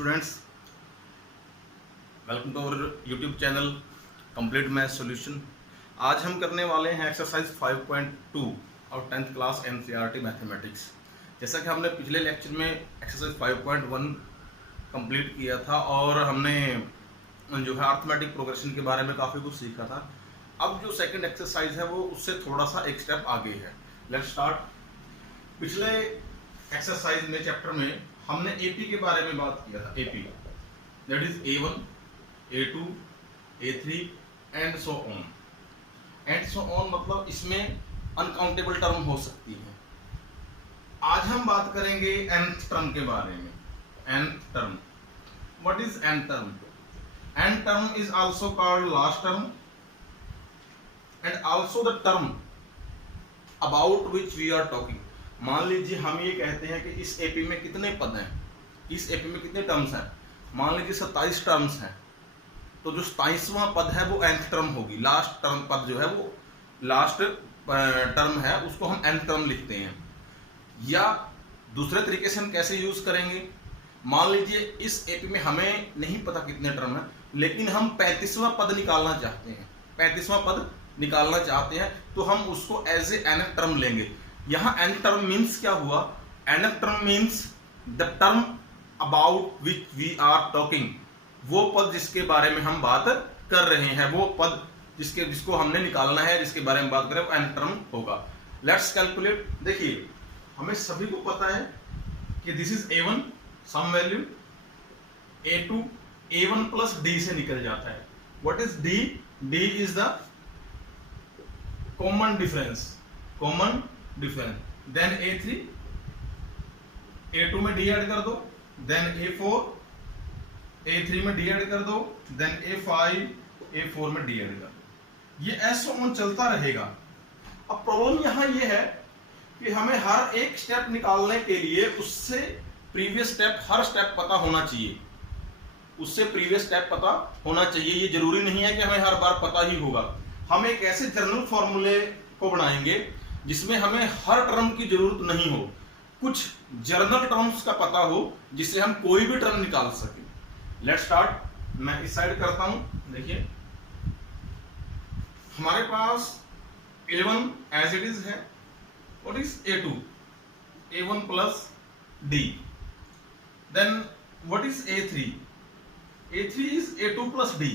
Students, welcome to our YouTube channel complete math solution. आज हम करने वाले हैं एक्सरसाइज 5.2 और 10th क्लास एनसीईआरटी मैथमेटिक्स। जैसा कि हमने पिछले लेक्चर में एक्सरसाइज 5.1 कंप्लीट किया था और हमने जो है अर्थमेटिक प्रोग्रेशन के बारे में काफ़ी कुछ सीखा था। अब जो सेकंड एक्सरसाइज है वो उससे थोड़ा सा एक स्टेप आगे है। Let's start. पिछले एक्सरसाइज में चैप्टर में हमने एपी के बारे में बात किया था। AP that is A1, A2, A3 and so on. And so on मतलब इसमें अनकाउंटेबल टर्म हो सकती है। आज हम बात करेंगे nth टर्म के बारे में। nth term, what is nth term? nth term is also called last term and also the term about which we are talking. मान लीजिए हम ये कहते हैं कि इस एपी में कितने पद हैं, इस एपी में कितने टर्म्स हैं। मान लीजिए 27 टर्म्स हैं, तो जो 27वां पद है वो nth टर्म होगी। लास्ट टर्म पद जो है वो लास्ट टर्म है, उसको हम nth टर्म लिखते हैं। या दूसरे तरीके से हम कैसे यूज करेंगे, मान लीजिए इस एपी में हमें नहीं पता कितने टर्म है, लेकिन हम 35वां पद निकालना चाहते हैं। 35वां पद निकालना चाहते हैं तो हम उसको एज ए nth टर्म लेंगे। यहां nth टर्म मीन्स क्या हुआ? nth term means the term about which we are talking. वो पद जिसके बारे में हम बात कर रहे हैं, वो पद जिसको हमने निकालना है, जिसके बारे में बात करें, वो nth टर्म होगा। Let's calculate. देखिए हमें सभी को पता है कि this is A1 some value, A2 A1 plus D से निकल जाता है। What is D? D is the common difference, common difference. Then A3, A2 में D ऐड कर दो, देन A4, A3 में D ऐड कर दो, देन A5, A4 में D ऐड कर दो। ये ऐसा ऑन चलता रहेगा। अब प्रॉब्लम यहां ये है कि हमें हर एक स्टेप निकालने के लिए उससे प्रीवियस स्टेप, हर स्टेप पता होना चाहिए। उससे प्रीवियस स्टेप पता होना चाहिए। ये जरूरी नहीं है कि हमें हर बार पता ही होगा। हम एक ऐसे जनरल फॉर्मूले को बनाएंगे जिसमें हमें हर टर्म की जरूरत नहीं हो, कुछ जनरल टर्म्स का पता हो जिससे हम कोई भी टर्म निकाल सके। Let's start. मैं इस साइड करता हूं। देखिए हमारे पास A1 एज इट इज है। What is A2? A1 plus D। Then what is A3? A3 is A2 plus D।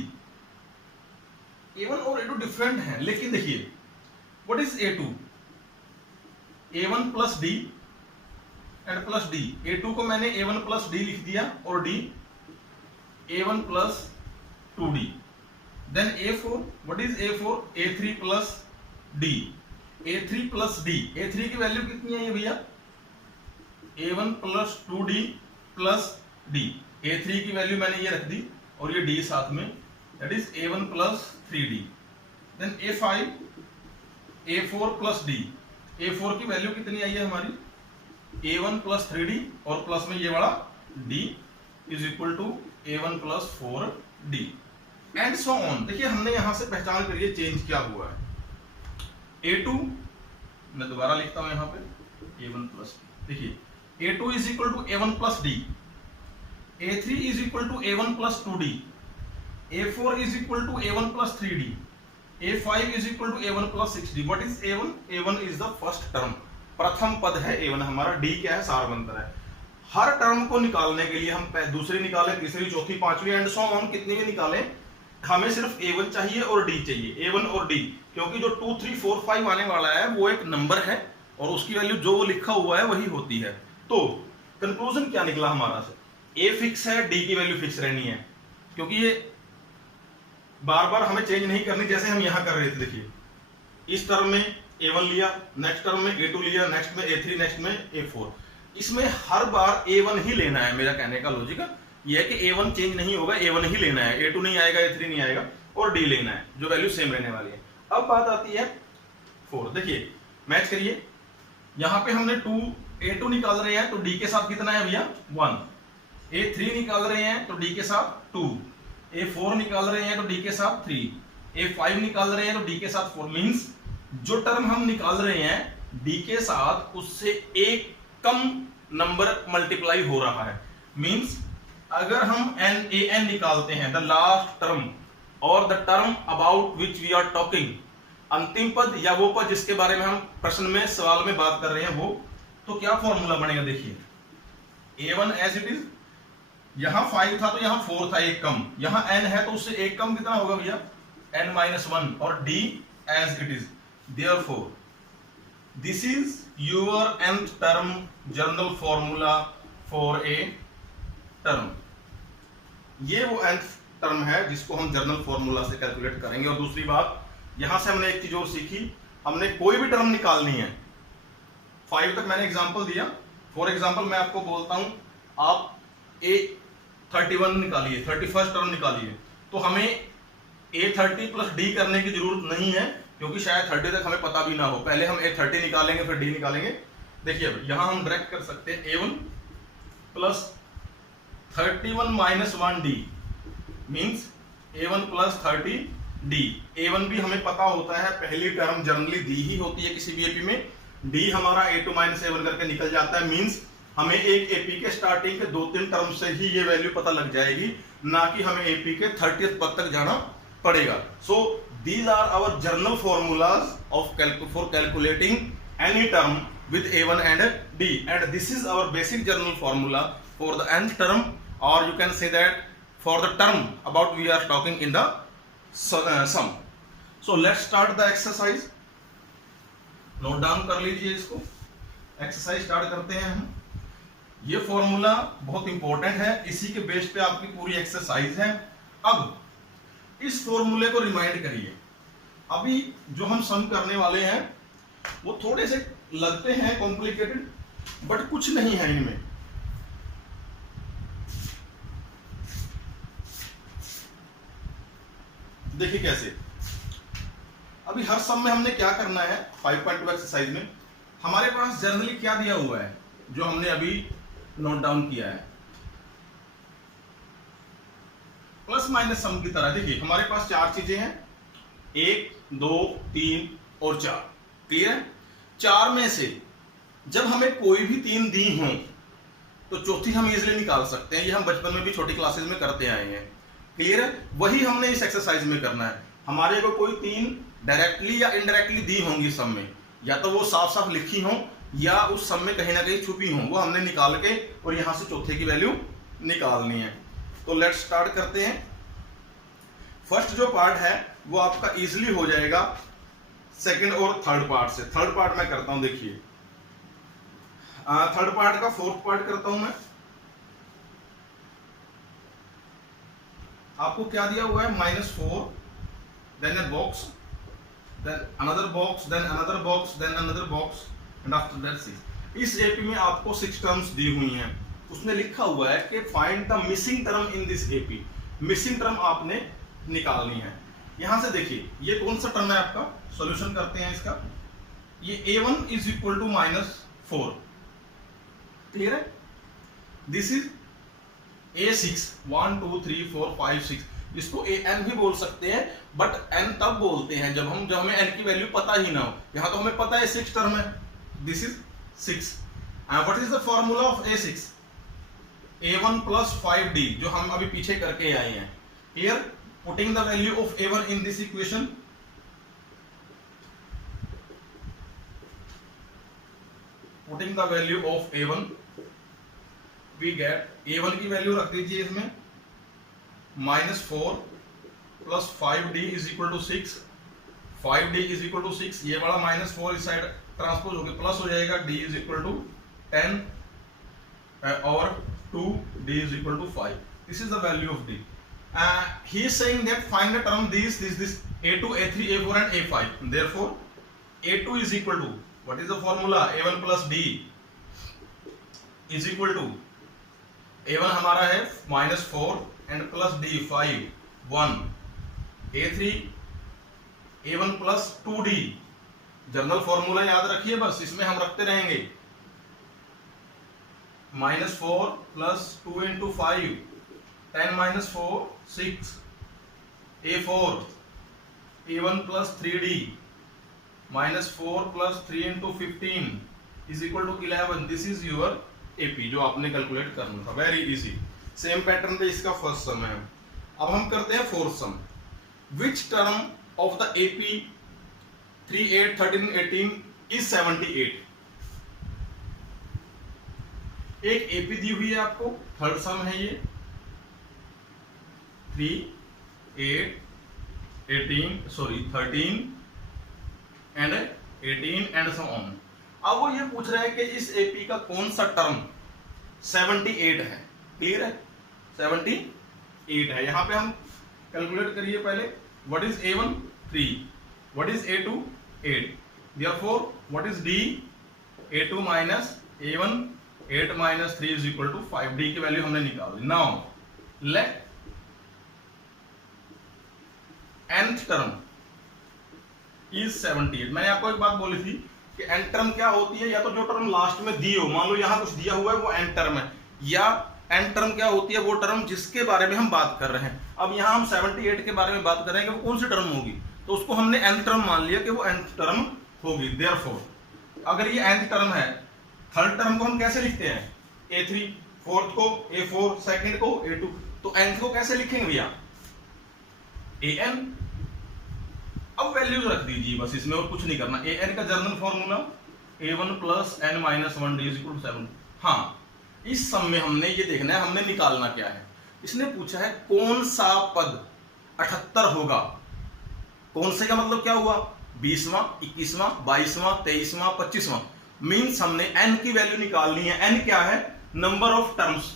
A1 और A2 डिफरेंट हैं, लेकिन देखिए what is A2? A1 plus D and plus D। A2 को मैंने A1 plus D लिख दिया और D A1 plus 2D। Then A4, what is A4? A3 plus D। A3 plus D, A3 की value कितनी है ये भैया? A1 plus 2D plus D। A3 की वैल्यू मैंने ये रख दी और ये D साथ में, that is A1 plus 3D। Then A5, A4 plus D। A4 की वैल्यू कितनी आई है हमारी? A1 प्लस 3D और प्लस में ये वाला D is equal to A1 plus 4D and so on. देखिए हमने यहां से पहचान करिए चेंज क्या हुआ है। A2 मैं दोबारा लिखता हूं यहां पे A1 प्लस D। देखिए A2 is equal to A1 plus D, A3 is equal to A1 plus 2D, A4 is equal to A1 plus 3D, A5 is equal to A1 plus 6D। What is A1? A1 is the first term, प्रथम पद है A1 हमारा। D क्या है? सारवंतर है। हर term को निकालने के लिए हम दूसरी निकालें, तीसरी, चौथी, पांचवी एंड सो ऑन कितनी भी निकालें, हमें सिर्फ A1 चाहिए और D चाहिए। A1 और D, क्योंकि जो 2, 3, 4, 5 आने वाला है वो एक नंबर है और उसकी वैल्यू जो वो लिखा हुआ है वही होती है। तो कंक्लूजन क्या निकला हमारा से? A फिक्स है, D की वैल्यू फिक्स रहनी है, क्योंकि ये बार बार हमें चेंज नहीं करनी जैसे हम यहां कर रहे थे। देखिए इस टर्म में A1 लिया, नेक्स्ट टर्म में A2 लिया, नेक्स्ट में A3, नेक्स्ट में A4। इसमें हर बार A1 ही लेना है। मेरा कहने का लॉजिक ये है कि A1 चेंज नहीं होगा, A1 ही लेना है। A2 नहीं आएगा, A3 नहीं आएगा और D लेना है, जो वैल्यू सेम रहने वाली है। अब बात आती है 4। देखिए मैच करिए, यहां पे हमने A2 निकाल रहे हैं तो D के साथ कितना है भैया? 1। A3 निकाल रहे हैं तो D के साथ 2, A4 निकाल रहे हैं तो D के साथ 3, A5 निकाल रहे हैं तो D के साथ 4। मींस जो टर्म हम निकाल रहे हैं D के साथ उससे एक कम नंबर मल्टीप्लाई हो रहा है। मींस अगर हम एन ए एन निकालते हैं, द लास्ट टर्म और the term about which we are talking, अंतिम पद या वो पद जिसके बारे में हम प्रश्न में सवाल में बात कर रहे हैं वो, तो क्या फॉर्मूला बनेगा? देखिए a1 एज इट इज, यहां 5 था तो यहां 4 था, एक कम, यहां n है तो उससे एक कम कितना होगा भैया? n-1, और d as it is. Therefore this is your nth term general formula for a term. ये वो nth टर्म है जिसको हम जनरल फॉर्मूला से कैलकुलेट करेंगे। और दूसरी बात, यहां से हमने एक चीज और सीखी, हमने कोई भी टर्म निकालनी है, 5 तक मैंने एग्जांपल दिया। फॉर एग्जांपल मैं आपको बोलता हूं आप A31 निकालिए, 31st टर्म निकालिए, तो हमें A30 प्लस D करने की जरूरत नहीं है, क्योंकि शायद 30 तक हमें पता भी ना हो। पहले हम A30 निकालेंगे फिर D निकालेंगे। देखिए अब यहां हम डायरेक्ट कर सकते हैं A1 plus 31 minus 1D means A1 plus 30D। A1 भी हमें पता होता है, पहली टर्म जनरली दी ही होती है किसी भी एपी में। D हमारा A2 माइनस A1 करके निकल जाता है, मीन्स हमें एक एपी के स्टार्टिंग के 2-3 टर्म से ही ये वैल्यू पता लग जाएगी, ना कि हमें एपी के 30th पद तक जाना पड़ेगा। So these are our general formulas of for calculating any term with A1 and D, and this is our basic general formula for the nth term, or you can say that for the term about we are talking in the sum. So let's start the exercise. Note down कर लीजिए इसको, exercise start करते हैं हम। ये formula बहुत important है, इसी के बेस पे आपकी पूरी एक्सरसाइज है। अब इस फॉर्मूले को रिमाइंड करिए। अभी जो हम सम करने वाले हैं वो थोड़े से लगते हैं कॉम्प्लिकेटेड, बट कुछ नहीं है इनमें। देखिए कैसे, अभी हर सम में हमने क्या करना है, 5.2 एक्सरसाइज में हमारे पास जनरली क्या दिया हुआ है जो हमने अभी नोट डाउन किया है, प्लस माइनस सम की तरह। देखिए हमारे पास 4 चीजें हैं, 1, 2, 3 और 4। क्लियर है? 4 में से जब हमें कोई भी 3 दी हो तो चौथी हम इजीली निकाल सकते हैं। ये हम बचपन में भी छोटी क्लासेस में करते आए हैं। क्लियर है? वही हमने इस एक्सरसाइज में करना है। हमारे को कोई 3 डायरेक्टली या इनडायरेक्टली दी होंगी सम में, या तो वो साफ साफ लिखी हो या उस सम में कहीं ना कहीं छुपी हो, वो हमने निकाल के और यहां से चौथे की वैल्यू निकालनी है। तो लेट्स स्टार्ट करते हैं। फर्स्ट जो पार्ट है वो आपका इजीली हो जाएगा सेकंड और थर्ड पार्ट से। थर्ड पार्ट मैं करता हूं, देखिए थर्ड पार्ट का फोर्थ पार्ट करता हूं मैं। आपको क्या दिया हुआ है? -4, then a box, then another box, then another box, then another box and after that 6। इस एपी में आपको 6 टर्म्स दी हुई हैं। उसमें लिखा हुआ है कि find the missing term in this AP. Missing term आपने निकालनी है। यहां से देखिए ये कौन सा टर्म है आपका, सॉल्यूशन करते हैं इसका। ये A1 is equal to -4। Clear है? This is A6, 1 2 3 4 5 6। इसको AN भी बोल सकते हैं, बट N तब बोलते हैं जब हमें N की वैल्यू पता ही ना हो। यहां तो हमें पता है 6 टर्म है, this is 6। What is the formula of A6? A1 plus 5D, जो हम अभी पीछे करके आए हैं। Here putting the value of A1 in this equation, putting the value of A1, we get A1 की वैल्यू रख दीजिए इसमें -4 plus 5D is equal to 6। 5D is equal to 6, ये वाला -4 इस साइड ट्रांसपोज होकर प्लस हो जाएगा, D इज इक्वल टू 10 और 2D is equal to 5। This is the value of D। He is saying that find the term this A2, A3, A4 and A5. Therefore A2 is equal to, what is the formula? A1 plus D is equal to, A1 हमारा है -4 and plus D 5 1। A3 A1 plus 2D, general formula याद रखिए, बस इसमें हम रखते रहेंगे। -4 plus 2 into 5, 10 minus 4 6। A4 A1 plus 3D -4 plus 3 into 15 is equal to 11। This is your AP जो आपने कैलकुलेट करना था। Very easy. सेम पैटर्न पे इसका फर्स्ट सम है। अब हम करते हैं fourth some. Which term of the AP 3, 8, 13, 18 is 78। एक एपी दी हुई है आपको, थर्ड सम है ये, 3, 8, 13 एंड 18 एंड सो ऑन। अब वो ये पूछ रहा है कि इस एपी का कौन सा टर्म 78 है। क्लियर है, 78 है। यहां पे हम कैलकुलेट करिए पहले। What is A1 3, what is A2 8, therefore what is D A2 minus A1 8 minus 3 is equal to 5। D की वैल्यू हमने निकाल दी। Now let nth term is 78। मैंने आपको एक बात बोली थी कि n टर्म क्या होती है, या तो जो टर्म लास्ट में दी हो, मान लो यहां कुछ दिया हुआ है वो n टर्म है, या n टर्म क्या होती है, वो टर्म जिसके बारे में हम बात कर रहे हैं। अब यहां हम 78 के बारे में बात कर रहे हैं कि वो कौन सी टर्म होगी, तो उसको हमने n टर्म मान लिया कि वो n टर्म होगी। देयरफॉर अगर ये n टर्म है, थर्ड टर्म को हम कैसे लिखते हैं, A3, फोर्थ को A4, सेकंड को A2, तो nth को कैसे लिखेंगे भैया, an। अब वैल्यूज रख दीजिए बस, इसमें और कुछ नहीं करना। an का general formula A1 plus n minus 1 D is equal to 7। हाँ, इस सम में हमने ये देखना है, हमने निकालना क्या है। इसने पूछा है कौन सा पद 78 होगा। कौन से का मतलब क्या हुआ, 20वां, 21वां, 22वां, 23वां, 25वां। मीन्स हमने n की वैल्यू निकालनी है। n क्या है, नंबर ऑफ टर्म्स।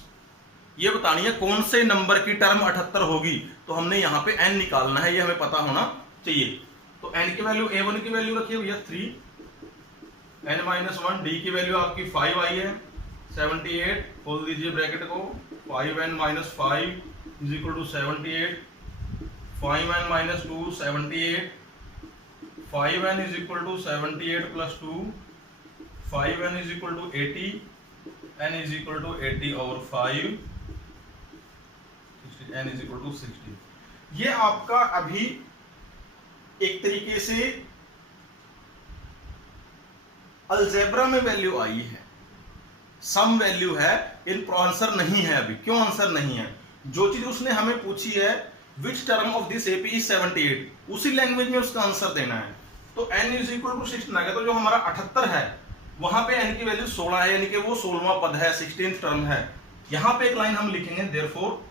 ये बतानी है कौन से नंबर की टर्म 78 होगी, तो हमने यहां पे n निकालना है, ये हमें पता होना चाहिए। तो n की वैल्यू, A1 की वैल्यू रखिए भैया 3, n माइनस 1, D की वैल्यू आपकी 5 आई है 78, खोल दीजिए ब्रैकेट को, 5n minus 5 is equal to 78, 5n minus 2 78, 5n is equal to 78 plus 2, 5n is equal to 80, n is equal to 80 और 5, n इज इक्वल टू 60। ये आपका अभी एक तरीके से अलजेब्रा में वैल्यू आई है, सम वैल्यू है, इन आंसर नहीं है अभी। क्यों आंसर नहीं है, जो चीज उसने हमें पूछी है which term of this AP is 78, उसी लैंग्वेज में उसका आंसर देना है। तो n इज इक्वल टू 16 आ गया, तो जो हमारा 78 है वहां पे n की वैल्यू 16 है, यानी कि वो 16वां पद है, 16th टर्म है। यहां पे एक लाइन हम लिखेंगे, therefore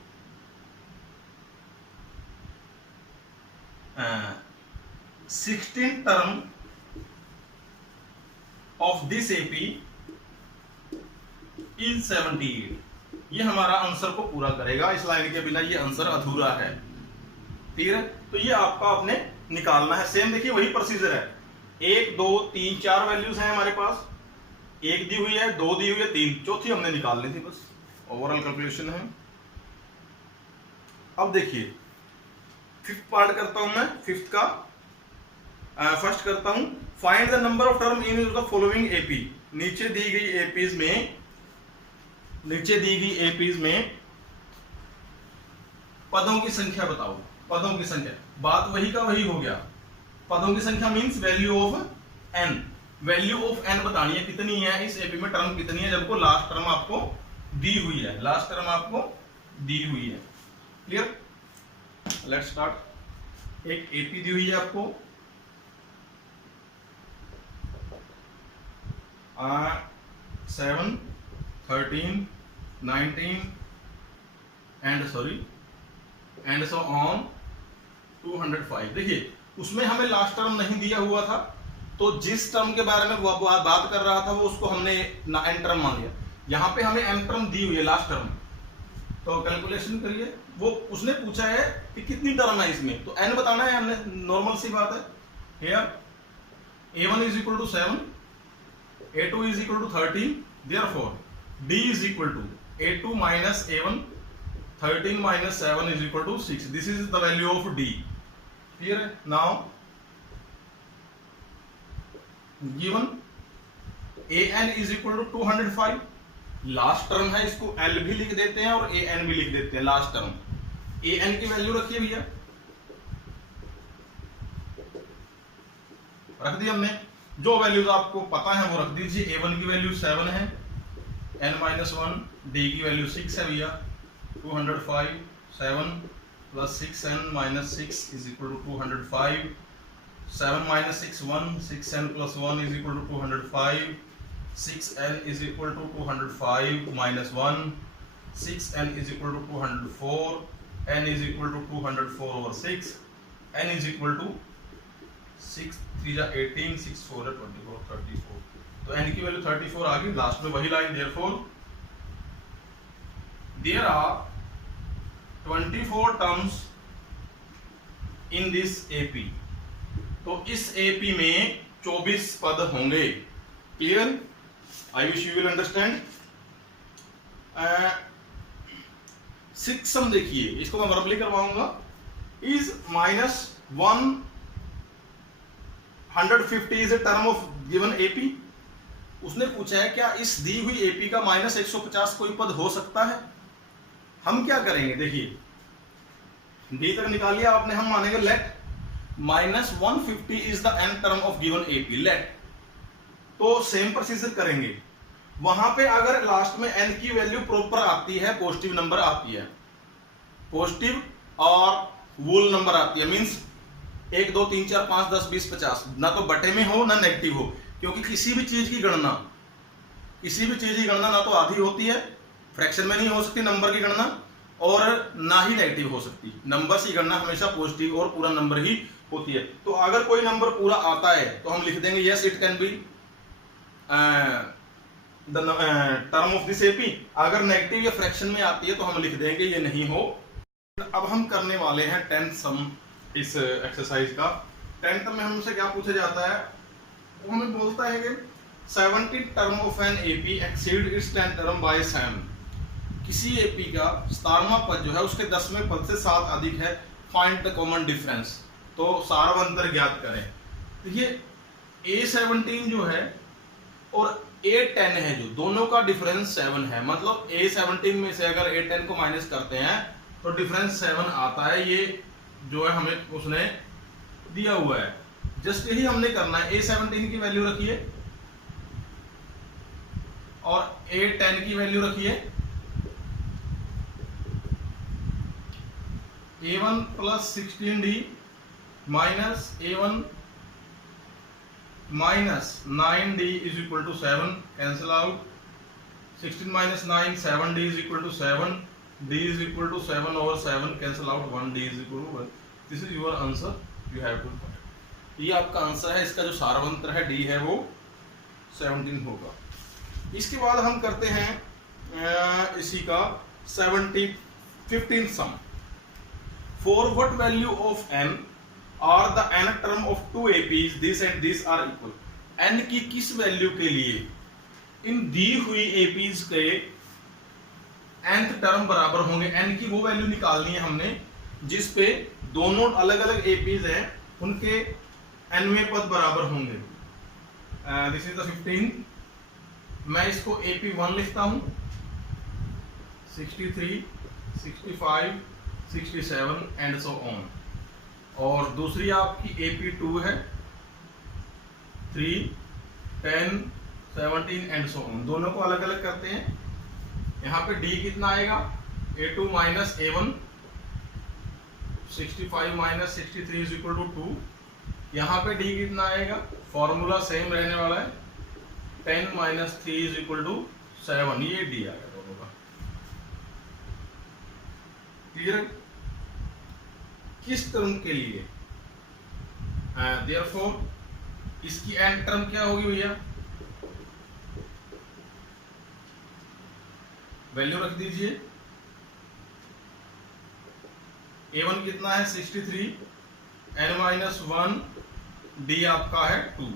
16th term of this AP is 78। ये हमारा आंसर को पूरा करेगा, इस लाइन के बिना ये आंसर अधूरा है। क्लियर है, तो ये आपका आपने निकालना है। सेम देखिए वही प्रोसीजर है, 1 2 3 4 वैल्यूज हैं हमारे पास, एक दी हुई है, 2 दी हुई है, 3, चौथी हमने निकाल ली थी, बस ओवरऑल कैलकुलेशन है। अब देखिए फिफ्थ पार्ट करता हूं मैं, फिफ्थ का फर्स्ट करता हूं। Find the number of term in the following AP. नीचे दी गई एपीज में पदों की संख्या बताओ। पदों की संख्या, बात वही का वही हो गया। पदों की संख्या means value of n। Value of n बतानी है कितनी है इस एपी में, टर्म कितनी है, जबको लास्ट टर्म आपको दी हुई है, लास्ट टर्म आपको दी हुई है। Clear, let's start. एक एपी दी हुई है आपको, 7 13 19 एंड सो ऑन 205। देखिए उसमें हमें लास्ट टर्म नहीं दिया हुआ था, तो जिस टर्म के बारे में वो बात कर रहा था वो उसको हमने n टर्म मान लिया। यहां पे हमें m टर्म दी हुई है, लास्ट टर्म। तो कैलकुलेशन करिए, वो उसने पूछा है कि कितनी टर्म है इसमें, तो n बताना है हमने, नॉर्मल सी बात है। Here a1 is equal to 7, a2 is equal to 13, therefore d is equal to a2 minus a1, 13 minus 7 is equal to 6. This is the value of d. Clear? Now given an is equal to 205, last term है, इसको l भी लिख देते हैं और an भी लिख देते हैं। लास्ट टर्म an की वैल्यू रखिए भैया, रख दी हमने। जो वैल्यूज आपको पता है वो रख दीजिए। a1 की वैल्यू 7 है, n-1, d की वैल्यू 6 है भैया, 205, 7 plus 6n minus 6 is equal to 205, 7 minus 6 1, 6n plus 1 is equal to 205, 6n is equal to 205 minus 1, 6n is equal to 204, n is equal to 204 over 6, n is equal to 6 3 18, 6 4 24, 34. तो n की value 34 आ गई। Last में वही line, therefore there are 24 terms in this AP। तो इस AP में 24 पद होंगे। Clear? I wish you will understand. Six सम देखिए, इसको मैं वर्बली करवाऊंगा। Is minus 150 is a term of given AP. उसने पूछा है क्या इस दी हुई एपी का माइनस 150 कोई पद हो सकता है। हम क्या करेंगे, देखिए डी तक निकाल लिया आपने, हम मानेंगे let minus 150 is the n term of given AP, let. तो सेम प्रोसीजर करेंगे। वहां पे अगर लास्ट में एन की वैल्यू प्रॉपर आती है, पॉजिटिव नंबर आती है, पॉजिटिव और वोल नंबर आती है, मींस 1 2 3 4 5 10 20 50, ना तो बटे में हो ना नेगेटिव हो, क्योंकि किसी भी चीज की गणना ना तो आधी होती है, फ्रैक्शन में नहीं हो सकती नंबर की गणना, और ना ही नेगेटिव हो सकती। नंबर की गणना हमेशा पॉजिटिव और पूरा नंबर ही होती है। तो अगर कोई नंबर पूरा आता है तो हम लिख देंगे yes it can be the term of this AP. अगर नेगेटिव या फ्रैक्शन में आती है तो हम लिख देंगे ये नहीं हो। अब हम करने वाले हैं 10th सम इस एक्सरसाइज का। 10th में हमसे क्या पूछा जाता है, वो हमें बोलता है कि 70 term of an AP exceed it's 10 term by 7। किसी एपी का 17वां पद जो है उसके 10वें पद से 7 अधिक है, फाइंड द कॉमन डिफरेंस। तो सारवंतर ज्ञात करें। देखिए A17 जो है और A10 है, जो दोनों का डिफरेंस 7 है, मतलब A17 में से अगर A10 को माइनस करते हैं तो डिफरेंस 7 आता है। ये जो है हमें उसने दिया हुआ है, जस्ट यही हमने करना है। A17 की वैल्यू रखिए और A10 की वैल्यू रखिए। A1 plus 16D minus A1 minus 9D is equal to 7, cancel out. 16 minus 9 7D is equal to 7, D is equal to 7 over 7, cancel out 1D is equal to 1। This is your answer, you have to find. ये आपका answer है। इसका जो सारवंतर है D है वो 17 होगा। इसके बाद हम करते हैं इसी का 15th sum. For what value of n are the n term of 2 APs this and this are equal. n की किस वैल्यू के लिए इन दी हुई APs के nth टर्म बराबर होंगे। n की वो वैल्यू निकालनी है हमने जिस पे दोनों अलग अलग APs हैं, उनके nवें पद बराबर होंगे। This is the 15। मैं इसको AP1 लिखता हूं, 63 65 67 एंड सो ऑन। और दूसरी आपकी AP2 है 3 10 17 एंड सो ऑन। दोनों को अलग अलग करते हैं। यहाँ पे D कितना आएगा, A2 minus A1, 65 minus 63 is equal to 2। यहाँ पे D कितना आएगा, फॉर्मूला सेम रहने वाला है, 10 माइनस 3 इज इक्वल टू 7। ये D आएगा दोनों का। क्लियर? किस टर्म के लिए, देयरफॉर इसकी n टर्म क्या होगी भैया, वैल्यू रख दीजिए। A1 कितना है 63, n माइनस 1, D आपका है 2।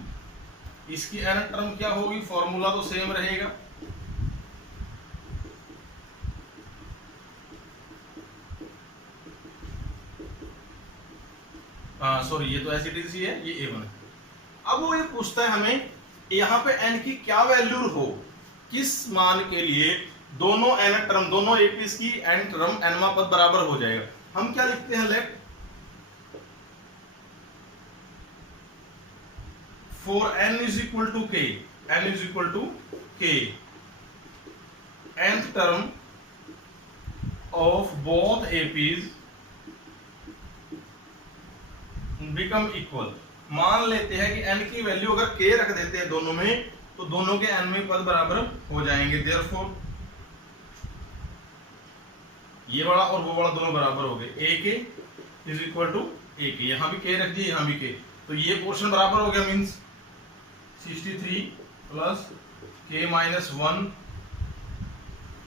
इसकी n टर्म क्या होगी, फॉर्मूला तो सेम रहेगा, सॉरी ये तो ऐसे ही है, ये A1 है। अब वो ये पूछता है हमें यहाँ पे n की क्या वैल्यू हो, किस मान के लिए दोनों n टर्म, दोनों APs की n टर्म nवां पद बराबर हो जाएगा। हम क्या लिखते हैं, let for n is equal to k, n is equal to k, nth term of both APs become equal. मान लेते हैं कि n की वैल्यू अगर k रख देते हैं दोनों में, तो दोनों के nवें पद बराबर हो जाएंगे। देयरफॉर ये वाला और वो वाला दोनों बराबर हो गए। a k is equal to a k, यहां भी k रख दिए, यहां भी k, तो ये पोर्शन बराबर हो गया। Means 63 plus k minus 1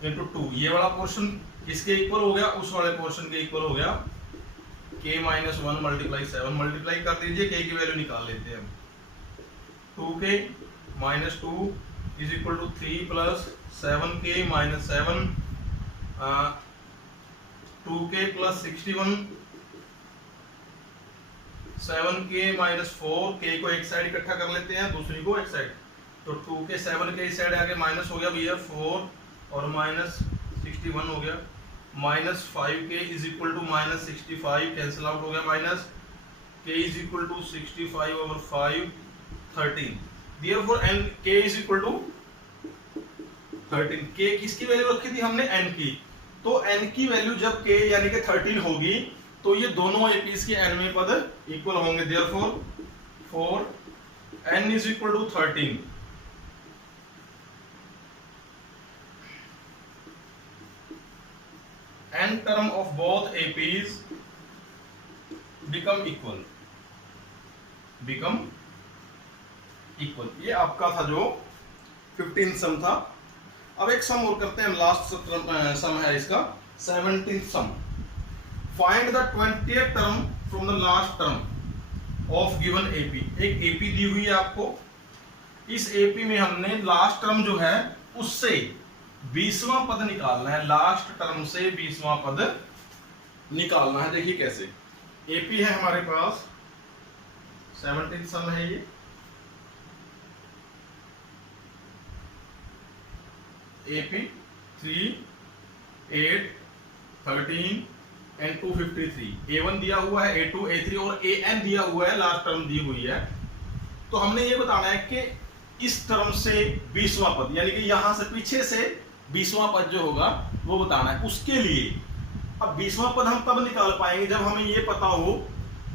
into 2, ये वाला पोर्शन किसके इक्वल हो गया? उस वाले पोर्शन के इक्वल हो गया। k माइनस 1 मल्टीप्लाई 7, मल्टीप्लाई कर दीजिए, k की वैल्यू निकाल लेते हैं हम। 2k minus 2 is equal to 3 plus 7k minus 7, 2k plus 61, 7k minus 4, k को एक साइड इकट्ठा कर लेते हैं, दूसरी को एक साइड, तो 2k 7 के इस साइड आगे माइनस हो गया भैया 4 और माइनस 61 हो गया। Minus 5k is equal to minus 65, cancel out हो गया। Minus k is equal to 65 over 5, 13। Therefore n k is equal to 13। k किसकी वैल्यू रखी थी हमने? n की। तो n की वैल्यू जब k यानी कि 13 होगी, तो ये दोनों एपीज के nवें पद इक्वल होंगे। Therefore for n is equal to 13, n term of both APs become equal, ये आपका था जो 15th सम था। अब एक सम और करते हैं, लास्ट सम है इसका 17th sum. Find the 20th term from the last term of given AP। एक AP दी हुई है आपको, इस AP में हमने लास्ट टर्म जो है उससे 20वां पद निकालना है। लास्ट टर्म से 20वां पद निकालना है। देखिए कैसे। एपी है हमारे पास, 17 सम है ये। AP 3, 8, 13 and 253। A1 दिया हुआ है, A2, A3 और AN दिया हुआ है, लास्ट टर्म दी हुई है। तो हमने ये बताना है कि इस टर्म से 20वां पद, यानी कि यहां से पीछे से 20वां पद जो होगा वो बताना है। उसके लिए अब 20वां पद हम तब निकाल पाएंगे जब हमें ये पता हो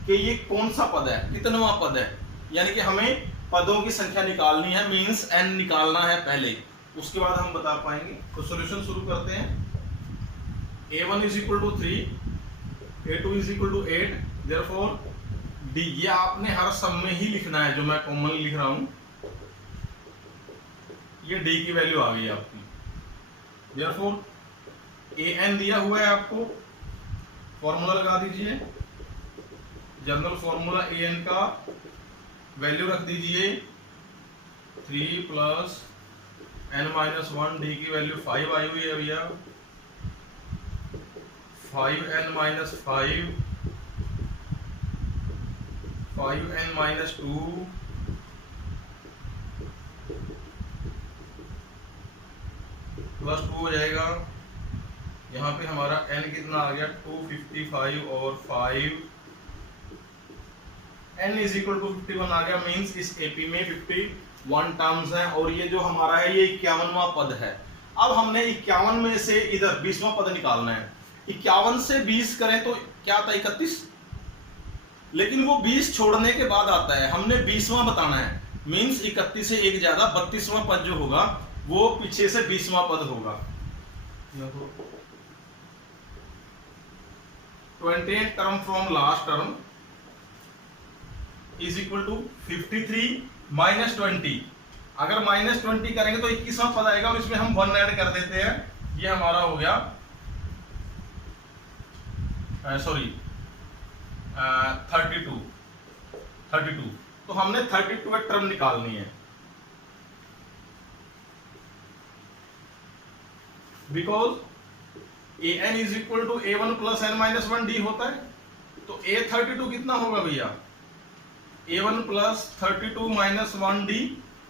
कि ये कौन सा पद है, कितनवां पद है। यानी कि हमें पदों की संख्या निकालनी है, मींस n निकालना है पहले, उसके बाद हम बता पाएंगे। तो सॉल्यूशन शुरू करते हैं। A1 is equal to 3, A2 is equal to 8, therefore D। ये आपने हर सम में ही लिखना है, जो मैं कॉमन लिख रहा हूं। ये D की वैल्यू आ गई आपकी। देयरफॉर AN दिया हुआ है आपको, फॉर्मूला लगा दीजिए। जनरल फॉर्मूला AN का वैल्यू रख दीजिए 3 प्लस n माइनस 1, D की वैल्यू 5 आई हुई है भैया। 5n minus 5, 5n minus 2, plus 2 हो जाएगा। यहाँ पे हमारा n कितना आ गया? 255 और 5, n इज इक्वल टू 51 आ गया। मींस इस एपी में 51 टर्म्स हैं और ये जो हमारा है ये 51वां पद है। अब हमने 51 में से इधर 20वां पद निकालना है। 51 से 20 करें तो क्या आता है? 31। लेकिन वो 20 छोड़ने के बाद आता है, हमने 20वां बताना है। मींस 31 से एक ज्यादा 32वां पद जो होगा वो पीछे से 20वां पद होगा। 28th term from last term is equal to 53 minus 20। अगर माइनस 20 करेंगे तो 21वां पद आएगा और इसमें हम 1 ऐड कर देते हैं। ये हमारा हो गया 32। तो हमने 32 टर्म निकालनी है। Because an is equal to A1 plus n minus 1 D होता है। तो A32 कितना होगा भैया? A1 plus 32 minus 1 D।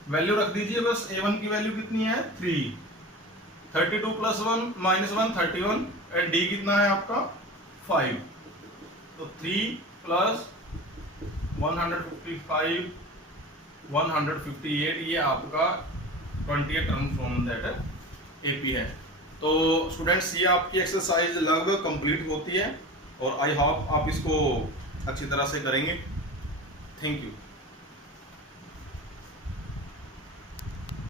Value रख दीजिए बस। A1 की वैल्यू कितनी है? 3। 32 प्लस 1 माइनस 1 31 एंड D कितना है आपका? 5। तो 3 प्लस 155 158, ये आपका 20th term from that AP है। तो स्टूडेंट्स ये आपकी एक्सरसाइज लगभग कंप्लीट होती है और आई होप आप इसको अच्छी तरह से करेंगे। Thank you.